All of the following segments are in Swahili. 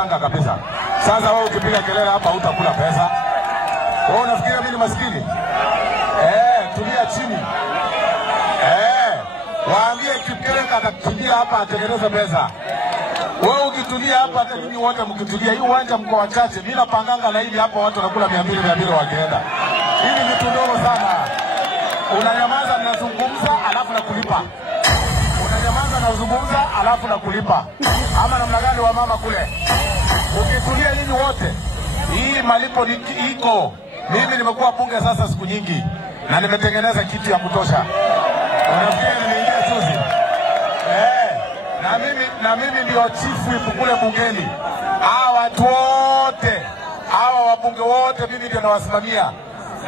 tumepanga kabisa. Sasa wewe ukipiga kelele hapa utakula pesa. Wewe unafikiria mimi ni maskini? Tulia chini. Waambie Kipkeleka atakimbia hapa atengeneze pesa. Wewe ukitulia hapa hata nyinyi wote mkitulia, hii uwanja mko wachache. Mimi napanganga na hili hapa watu wanakula 200 wakienda. Hili ni ndogo sana. Unanyamaza ninazungumza alafu na kulipa. Unanyamaza na uzungumza alafu na kulipa. Ama namna gani wa mama kule? Ukitulia nyinyi wote, hii malipo iko. Mimi nimekuwa bunge sasa siku nyingi na nimetengeneza kitu ya kutosha. Unafikiri nimeingia juzi? Na mimi ndio chief whip kule bungeni. Hawa watu wote, hawa wabunge wote mimi ndio nawasimamia.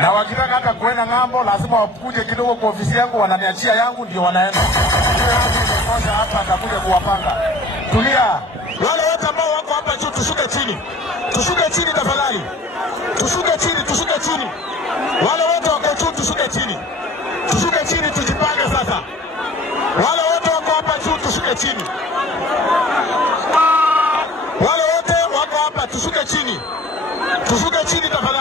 Na wakitaka hata kuenda ng'ambo lazima wakuje kidogo kwa ofisi yangu, wananiachia yangu ndio wanaenda. Hiyo yangu imekosha hapa, atakuja kuwapanga. Tulia. Wale wote ambao wako hapa juu tushuke chini. Tushuke chini tafadhali. Tushuke chini, tushuke chini. Wale wote wako juu tushuke chini. Tushuke chini tujipange sasa. Wale wote wako hapa juu tushuke chini. Wale wote wako hapa tushuke chini. Tushuke chini tafadhali.